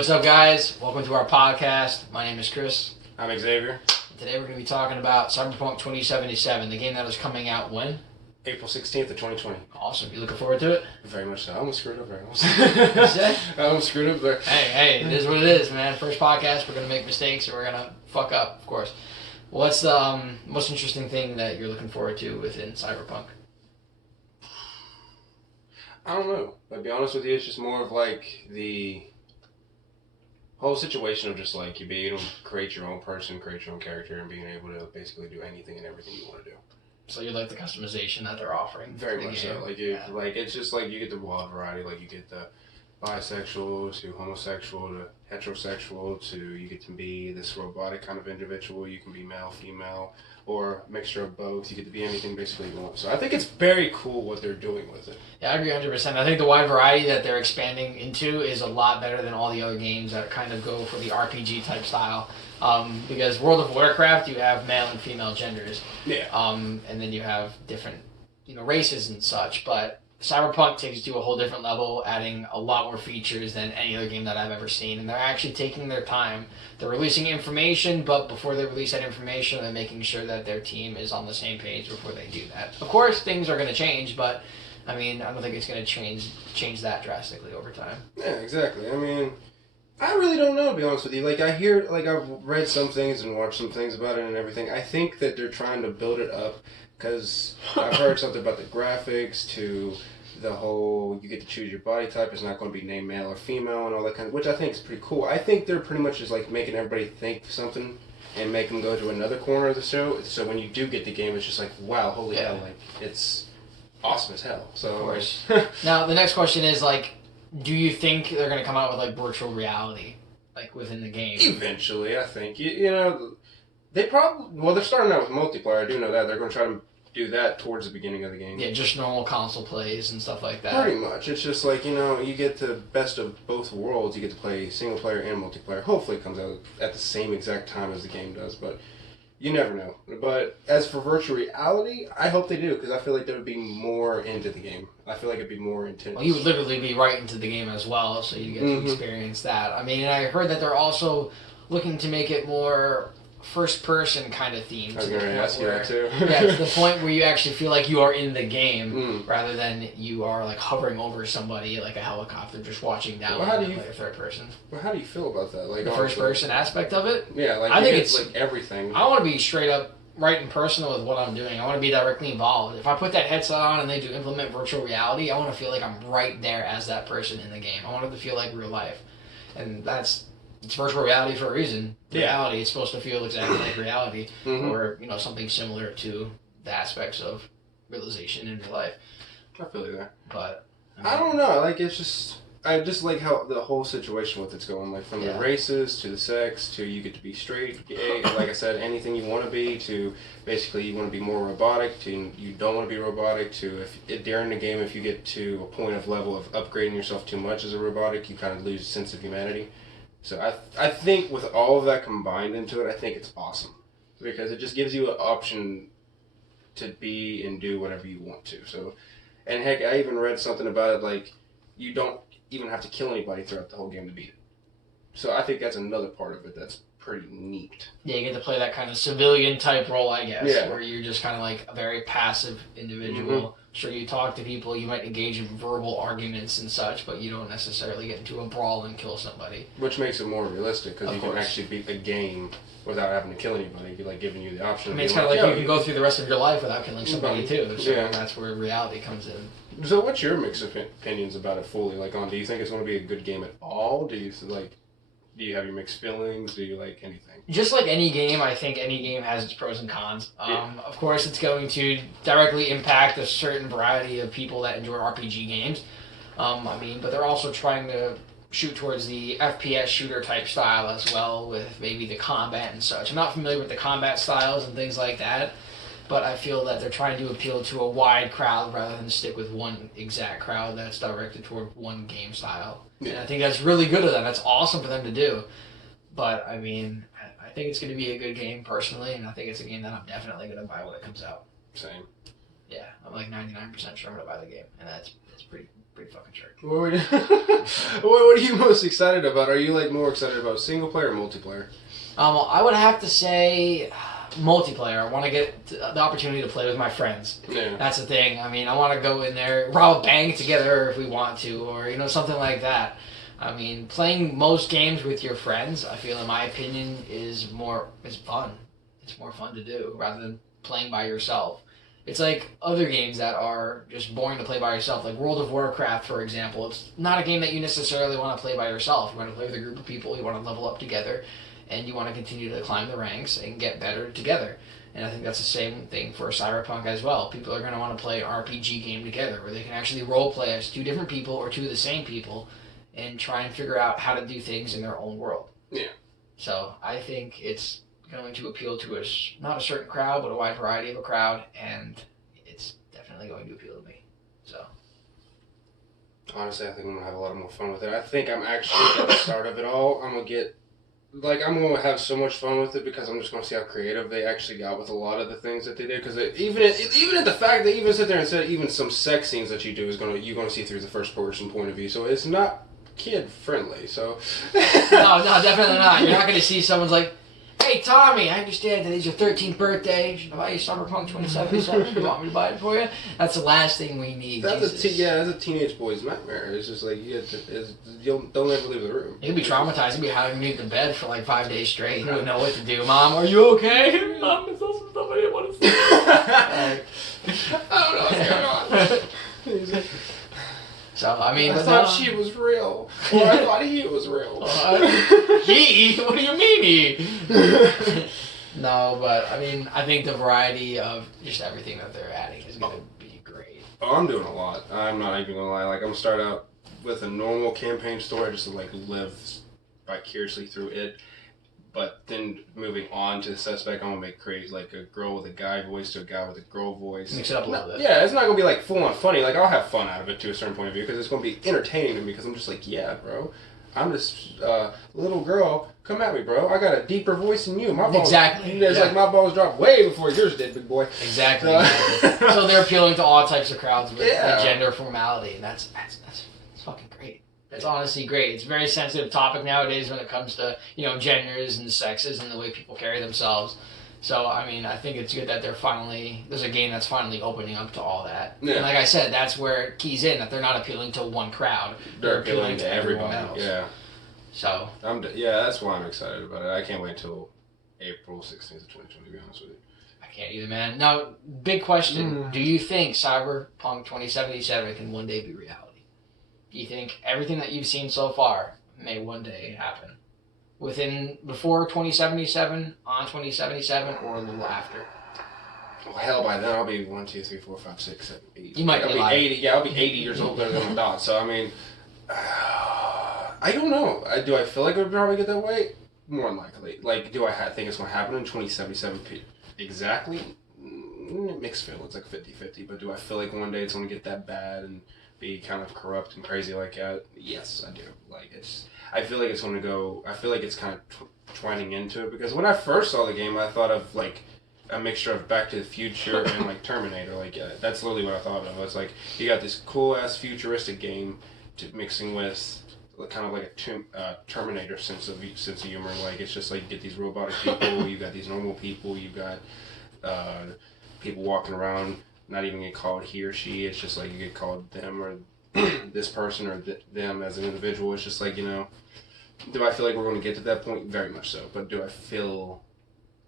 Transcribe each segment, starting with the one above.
What's up, guys? Welcome to our podcast. My name is Chris. I'm Xavier. Today we're going to be talking about Cyberpunk 2077, the game that is coming out when? April 16th of 2020. Awesome. You looking forward to it? Very much so. I almost screwed up there. I almost screwed up there. Hey, it is what it is, man. First podcast, we're going to make mistakes and we're going to fuck up, of course. What's the most interesting thing that you're looking forward to within Cyberpunk? I don't know. To be honest with you, it's just more of like the whole situation of just like you being able to create your own person, create your own character, and being able to basically do anything and everything you want to do. So you like the customization that they're offering? Very much so. Like it's just like you get the wild variety. Like you get the bisexual to homosexual to heterosexual to you get to be this robotic kind of individual. You can be male, female, or a mixture of both. You get to be anything basically you want. So I think it's very cool what they're doing with it. Yeah, I agree 100%. I think the wide variety that they're expanding into is a lot better than all the other games that kind of go for the RPG type style. Because World of Warcraft, you have male and female genders. Yeah. And then you have different, races and such. But Cyberpunk takes it to a whole different level, adding a lot more features than any other game that I've ever seen. And they're actually taking their time. They're releasing information, but before they release that information, they're making sure that their team is on the same page before they do that. Of course, things are going to change, but I don't think it's going to change that drastically over time. Yeah, exactly. I really don't know, to be honest with you. I've read some things and watched some things about it and everything. I think that they're trying to build it up because I've heard something about the graphics to the whole you get to choose your body type. It's not going to be named male or female and all that kind of, which I think is pretty cool. I think they're pretty much just like making everybody think something and make them go to another corner of the show. So when you do get the game, it's just like, wow, holy hell, like it's awesome as hell. So of course. Now the next question is do you think they're going to come out with virtual reality within the game? Eventually, I think. They probably they're starting out with multiplayer. I do know that they're going to try to do that towards the beginning of the game. Yeah, just normal console plays and stuff like that. Pretty much. It's just like, you get the best of both worlds. You get to play single player and multiplayer. Hopefully it comes out at the same exact time as the game does, but you never know. But as for virtual reality, I hope they do, because I feel like they would be more into the game. I feel like it'd be more intense. Well, you would literally be right into the game as well, so you get to experience that. And I heard that they're also looking to make it more first-person kind of theme. I was going to ask you that too. Yeah, to the point where you actually feel like you are in the game, rather than you are hovering over somebody like a helicopter, just watching down a third person. Well, how do you feel about that? The first-person aspect of it? Yeah, I think it's everything. I want to be straight up right and personal with what I'm doing. I want to be directly involved. If I put that headset on and they do implement virtual reality, I want to feel like I'm right there as that person in the game. I want it to feel like real life. And it's virtual reality for a reason. Reality, it's supposed to feel exactly like reality, or something similar to the aspects of realization in real life. I feel you there. But I don't know. I just like how the whole situation with it's going. From the races to the sex to you get to be straight, gay. Like I said, anything you want to be. To basically you want to be more robotic. To you don't want to be robotic. To if during the game if you get to a point of level of upgrading yourself too much as a robotic, you kind of lose a sense of humanity. So I think with all of that combined into it, I think it's awesome. Because it just gives you an option to be and do whatever you want to. So, and heck, I even read something about it, you don't even have to kill anybody throughout the whole game to beat it. So I think that's another part of it that's pretty neat. Yeah, you get to play that kind of civilian type role, I guess, yeah. where you're just kind of a very passive individual. Sure, you talk to people, you might engage in verbal arguments and such, but you don't necessarily get into a brawl and kill somebody. Which makes it more realistic, because you can actually beat the game without having to kill anybody. It'd be giving you the option. It's kind of you can go through the rest of your life without killing somebody too. So that's where reality comes in. So what's your mix of opinions about it fully? Do you think it's going to be a good game at all? Do you have your mixed feelings? Do you like anything? Just like any game, I think any game has its pros and cons. Of course, it's going to directly impact a certain variety of people that enjoy RPG games. But they're also trying to shoot towards the FPS shooter type style as well, with maybe the combat and such. I'm not familiar with the combat styles and things like that, but I feel that they're trying to appeal to a wide crowd rather than stick with one exact crowd that's directed toward one game style. Yeah. And I think that's really good of them. That's awesome for them to do. But, I think it's going to be a good game personally, and I think it's a game that I'm definitely going to buy when it comes out. Same. Yeah, I'm 99% sure I'm going to buy the game, and it's pretty fucking jerk. What are you most excited about? Are you like more excited about single player or multiplayer? I would have to say multiplayer. I want to get the opportunity to play with my friends. Yeah. That's the thing. I mean, I want to go in there, rob a bank together if we want to, or something like that. I mean, playing most games with your friends, I feel, in my opinion, is fun. It's more fun to do rather than playing by yourself. It's like other games that are just boring to play by yourself, like World of Warcraft, for example. It's not a game that you necessarily want to play by yourself. You want to play with a group of people, you want to level up together, and you want to continue to climb the ranks and get better together. And I think that's the same thing for Cyberpunk as well. People are going to want to play an RPG game together, where they can actually role play as two different people or two of the same people and try and figure out how to do things in their own world. Yeah. So I think it's going to appeal to not a certain crowd, but a wide variety of a crowd, and it's definitely going to appeal to me. So, honestly, I think I'm gonna have a lot more fun with it. I think I'm actually at the start of it all. I'm gonna have so much fun with it because I'm just gonna see how creative they actually got with a lot of the things that they did. Because even at the fact they even sit there and said even some sex scenes that you're gonna see through the first person point of view. So it's not kid friendly. So no, definitely not. You're not gonna see someone's like, "Hey, Tommy, I understand today's your 13th birthday. Should I buy you Cyberpunk 2077? Do you want me to buy it for you?" That's the last thing we need. That's a teenage boy's nightmare. It's just like don't ever leave the room. You'd be traumatized. You'd be having me to bed for like 5 days straight. You wouldn't know what to do. Mom, are you okay? Mom, there's also stuff I didn't want to say. I don't know what's going on. So, I mean... I thought she was real. Or I thought he was real. He? What do you mean he? No, but, I mean, I think the variety of just everything that they're adding is going to be great. Oh, I'm doing a lot. I'm not even going to lie. Like, I'm going to start out with a normal campaign story just to, like, live vicariously through it. But then moving on to the suspect, I'm going to create, like, a girl with a guy voice to a guy with a girl voice. Mix it up a little bit. Yeah, it's not going to be, like, full-on funny. Like, I'll have fun out of it to a certain point of view because it's going to be entertaining to me because I'm just like, yeah, bro. I'm this little girl. Come at me, bro. I got a deeper voice than you. My balls, exactly. It's like my balls dropped way before yours did, big boy. Exactly. So they're appealing to all types of crowds with Yeah. gender formality, and that's fucking great. That's honestly great. It's a very sensitive topic nowadays when it comes to, genders and sexes and the way people carry themselves. So, I mean, I think it's good that there's a game that's finally opening up to all that. Yeah. And like I said, that's where it keys in, that they're not appealing to one crowd. They're appealing to everyone everybody. else. Yeah. So. That's why I'm excited about it. I can't wait until April 16th of 2020, to be honest with you. I can't either, man. Now, big question. Do you think Cyberpunk 2077 can one day be reality? Do you think everything that you've seen so far may one day happen? Before 2077, on 2077, or a little after? Well, hell, by then I'll be 1, 2, 3, 4, 5, 6, 7, 8. You might be 80. Yeah, I'll be 80 years older than my dot. So, I mean, I don't know. Do I feel like it would probably get that way? More than likely. Like, do I think it's going to happen in 2077 exactly? Mixed feelings, like 50-50. But do I feel like one day it's going to get that bad and be kind of corrupt and crazy like that? Yes, I do. Like, I feel like it's going to go... I feel like it's kind of twining into it. Because when I first saw the game, I thought of, like, a mixture of Back to the Future and, like, Terminator. Like, that's literally what I thought of. It's like, you got this cool-ass futuristic game mixing with kind of like a Terminator sense of humor. Like, it's just like, you get these robotic people, you got these normal people, you got people walking around, not even get called he or she. It's just like you get called them or this person or them as an individual. It's just like, do I feel like we're going to get to that point? Very much so. But do I feel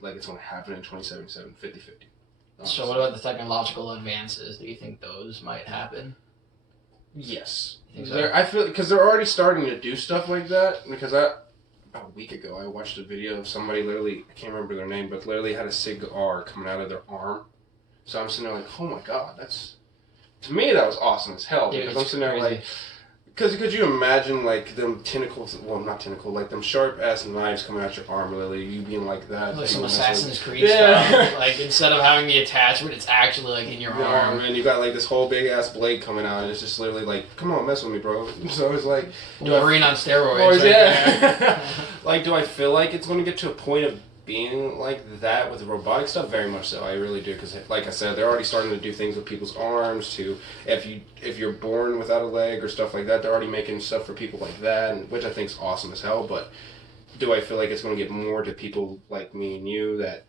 like it's going to happen in 2077? 50-50. So what about the technological advances? Do you think those might happen? Yes. You think so? I feel because they're already starting to do stuff like that. Because about a week ago, I watched a video of somebody literally, I can't remember their name, but literally had a cigar coming out of their arm. So I'm sitting there like, oh my god, to me that was awesome as hell. Dude, because I'm sitting there crazy. like, because could you imagine like them tentacles, well not tentacle, like them sharp ass knives coming out your arm, literally, you being like that. Like some Assassin's Creed stuff. Like, instead of having the attachment, it's actually like in your arm. And you got like this whole big ass blade coming out, and it's just literally like, come on, mess with me, bro. So it's like, Wolverine on steroids. Boys, right yeah. there. Like, do I feel like it's going to get to a point of being like that with the robotic stuff, very much so. I really do, because like I said, they're already starting to do things with people's arms. To if you're born without a leg or stuff like that, they're already making stuff for people like that, and, which I think is awesome as hell. But do I feel like it's going to get more to people like me and you that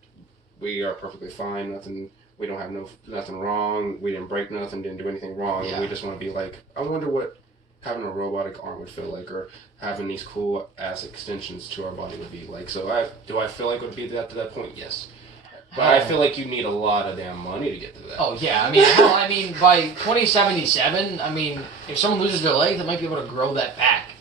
we are perfectly fine, nothing, we don't have nothing wrong, we didn't break nothing, didn't do anything wrong, and we just want to be like, I wonder what having a robotic arm would feel like, or having these cool ass extensions to our body would be like. So do I feel like it would be that to that point? Yes. But I feel like you need a lot of damn money to get to that. Oh yeah, I mean, hell, I mean, by 2077, I mean, if someone loses their leg, they might be able to grow that back.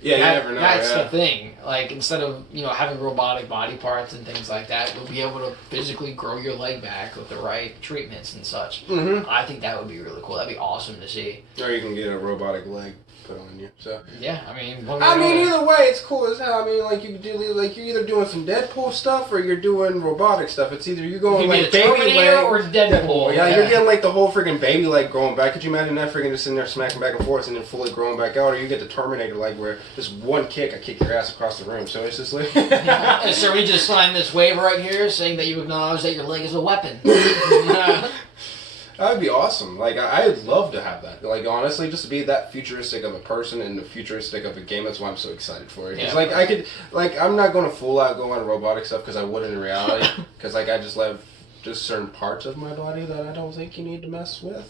Yeah, you never know. That's the thing. Like, instead of, having robotic body parts and things like that, you'll be able to physically grow your leg back with the right treatments and such. Mm-hmm. I think that would be really cool. That'd be awesome to see. Or you can get a robotic leg put on you. So yeah, I mean, either way, it's cool as hell. I mean, like, you could do, like, you're either doing some Deadpool stuff or you're doing robotic stuff. It's either you're going like baby leg or Deadpool. Yeah, you're getting like the whole freaking baby leg growing back. Could you imagine that freaking just sitting there smacking back and forth and then fully growing back out? Or you get the Terminator leg where just one kick, I kick your ass across the room. So it's just like. Yeah. So we just signed this waiver right here saying that you acknowledge that your leg is a weapon. That would be awesome. Like, I'd love to have that. Like, honestly, just to be that futuristic of a person and the futuristic of a game, that's why I'm so excited for it. Because, like, I could, like, I'm not going to full out go on robotic stuff because I would in reality. Because, like, I just love just certain parts of my body that I don't think you need to mess with.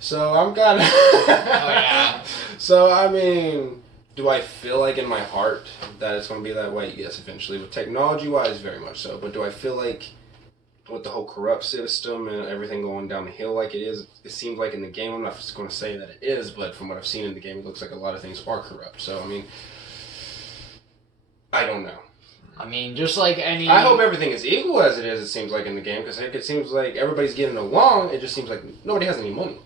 So, I'm kind of... Oh, yeah. So, I mean, do I feel like in my heart that it's going to be that way? Yes, eventually. With technology-wise, very much so. But do I feel like... with the whole corrupt system and everything going down the hill like it is, it seems like in the game, I'm not just going to say that it is, but from what I've seen in the game, it looks like a lot of things are corrupt. So, I mean, I don't know. I mean, just like any... I hope everything is equal as it is, it seems like in the game, because it seems like everybody's getting along, it just seems like nobody has any money.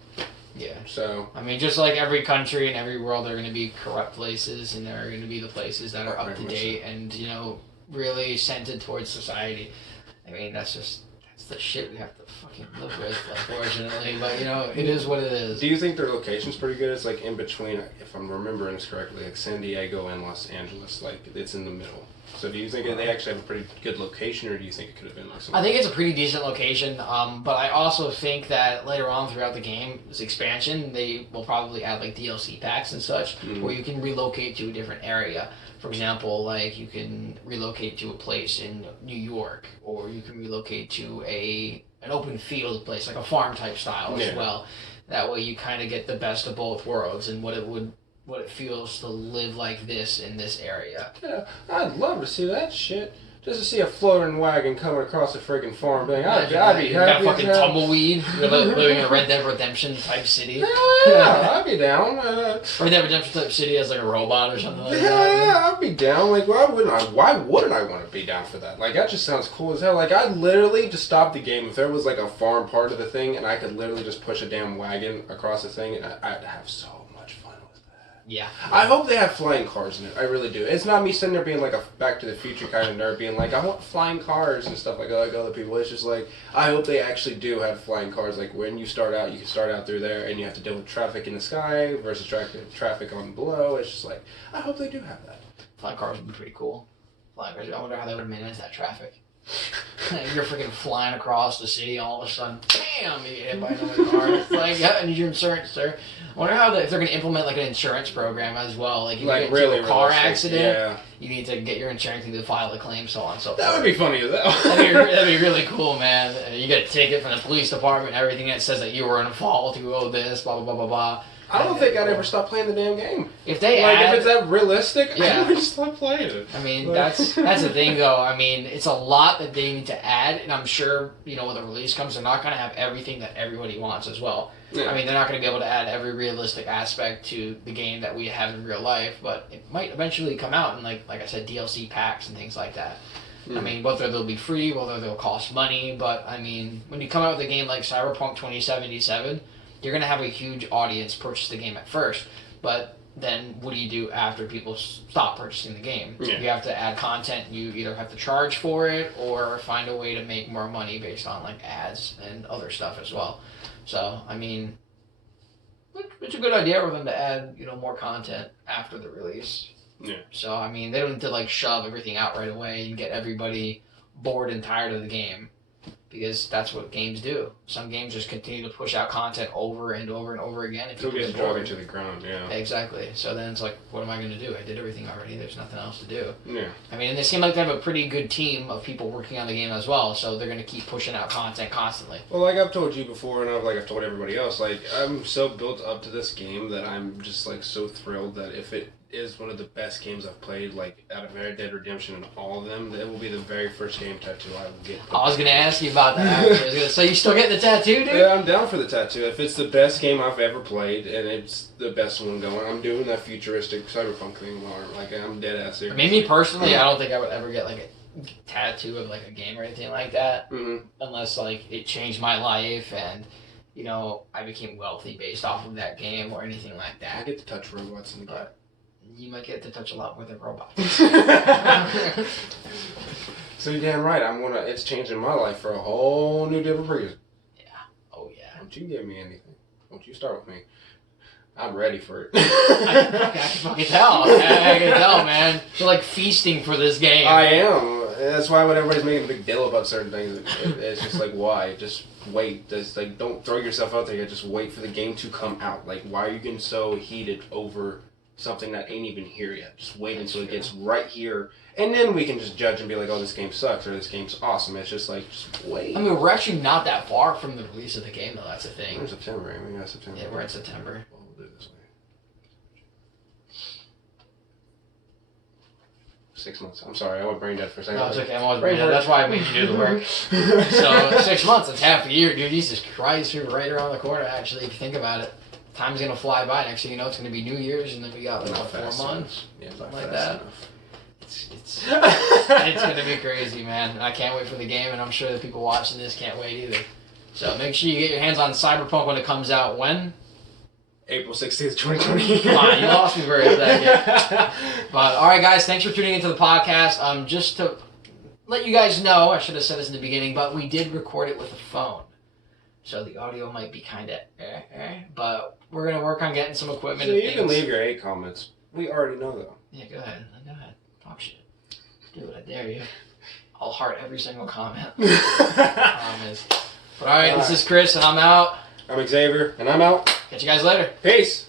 Yeah. So... I mean, just like every country and every world, there are going to be corrupt places, and there are going to be the places that are up to date and, really centered towards society. I mean, that's just... it's the shit we have to fucking live with, unfortunately. But, it is what it is. Do you think their location's pretty good? It's like in between, if I'm remembering this correctly, like San Diego and Los Angeles. Like, it's in the middle. So do you think they actually have a pretty good location, or do you think it could have been like something? I think it's a pretty decent location, but I also think that later on throughout the game's expansion, they will probably add, like, DLC packs and such, where you can relocate to a different area. For example, like, you can relocate to a place in New York, or you can relocate to an open field place, like a farm type style as well. That way you kind of get the best of both worlds and what it feels to live like this in this area. Yeah, I'd love to see that shit. Just to see a floating wagon coming across a freaking farm thing. I'd be happy. Got fucking tumbleweed, living in a Red Dead Redemption type city. Yeah, I'd be down. Red Dead Redemption type city as like a robot or something like that. Yeah, I'd be down. Like, why wouldn't I want to be down for that? Like, that just sounds cool as hell. Like, I'd literally just stop the game if there was like a farm part of the thing, and I could literally just push a damn wagon across the thing, and I'd have so much fun with that. Yeah. I hope they have flying cars in it. I really do. It's not me sitting there being like a Back to the Future kind of nerd, being like, I want flying cars and stuff like other people. It's just like, I hope they actually do have flying cars. Like, when you start out, you can start out through there, and you have to deal with traffic in the sky versus traffic on below. It's just like, I hope they do have that. Flying cars would be pretty cool. Flying cars, I wonder how they would manage that traffic. You're freaking flying across the city, all of a sudden, bam, you get hit by another car. It's like, yeah, I need your insurance, sir. I wonder if they're going to implement like an insurance program as well. Like, if you get into a car accident, you need to get your insurance to file a claim, so on and so forth. That would be funny as hell. That'd be really cool, man. You get a ticket from the police department, everything that says that you were in fault, you owe this, blah, blah, blah, blah, blah. I don't think I'd ever stop playing the damn game. If they if it's that realistic, I would stop playing it. I mean, that's the thing, though. I mean, it's a lot that they need to add, and I'm sure, when the release comes, they're not going to have everything that everybody wants as well. Yeah. I mean, they're not going to be able to add every realistic aspect to the game that we have in real life, but it might eventually come out in, like I said, DLC packs and things like that. I mean, whether they'll be free, whether they'll cost money, but, I mean, when you come out with a game like Cyberpunk 2077, you're going to have a huge audience purchase the game at first, but then what do you do after people stop purchasing the game? Yeah. You have to add content. You either have to charge for it or find a way to make more money based on like ads and other stuff as well. So, I mean, it's a good idea for them to add, more content after the release. Yeah. So, I mean, they don't need to like shove everything out right away and get everybody bored and tired of the game. Because that's what games do. Some games just continue to push out content over and over and over again. Until it gets dragged to the ground, yeah. Exactly. So then it's like, what am I going to do? I did everything already. There's nothing else to do. Yeah. I mean, and they seem like they have a pretty good team of people working on the game as well. So they're going to keep pushing out content constantly. Well, like I've told you before, and I've told everybody else, like, I'm so built up to this game that I'm just, like, so thrilled that if it is one of the best games I've played, like, out of Red Dead Redemption and all of them, it will be the very first game tattoo I will get. I was going to ask you about that. So you still getting the tattoo, dude? Yeah, I'm down for the tattoo. If it's the best game I've ever played, and it's the best one going, I'm doing that futuristic Cyberpunk thing, like, I'm dead ass serious. I mean, me personally, I don't think I would ever get, like, a tattoo of, like, a game or anything like that. Mm-hmm. Unless, like, it changed my life and, you know, I became wealthy based off of that game or anything like that. I get to touch robots in the game. You might get to touch a lot more than robots. So you're damn right. It's changing my life for a whole new different reason. Yeah. Oh yeah. Don't you give me anything. Don't you start with me. I'm ready for it. I can fucking tell. I can tell, man. You're like feasting for this game. I am. That's why when everybody's making a big deal about certain things, it's just like, why? Just wait. Just like, don't throw yourself out there yet. Just wait for the game to come out. Like, why are you getting so heated over something that ain't even here yet? Just wait until it gets right here, and then we can just judge and be like, oh, this game sucks or this game's awesome. It's just like, just wait. I mean, we're actually not that far from the release of the game, though. That's the thing. We're in September, right? We got September. Yeah, we're in September. Well, we'll do it this way. 6 months. I'm sorry, I went brain dead for a second. No, it's okay. I'm always brain dead. That's why I made you do the work. So 6 months, it's half a year, dude. Jesus Christ, you're right around the corner, actually, if you think about it. Time's gonna fly by. Next thing you know, it's gonna be New Year's, and then we got like 4 months, something like that. It's gonna be crazy, man. I can't wait for the game, and I'm sure the people watching this can't wait either. So make sure you get your hands on Cyberpunk when it comes out. When? April 16th, 2020. Come on, you lost me for a second. But all right, guys, thanks for tuning into the podcast. Just to let you guys know, I should have said this in the beginning, but we did record it with a phone. So the audio might be kind of but we're going to work on getting some equipment. So you can leave your hate comments. We already know, though. Yeah, go ahead. Talk shit. Do it, I dare you. I'll heart every single comment. I promise. But all right, this is Chris, and I'm out. I'm Xavier, and I'm out. Catch you guys later. Peace.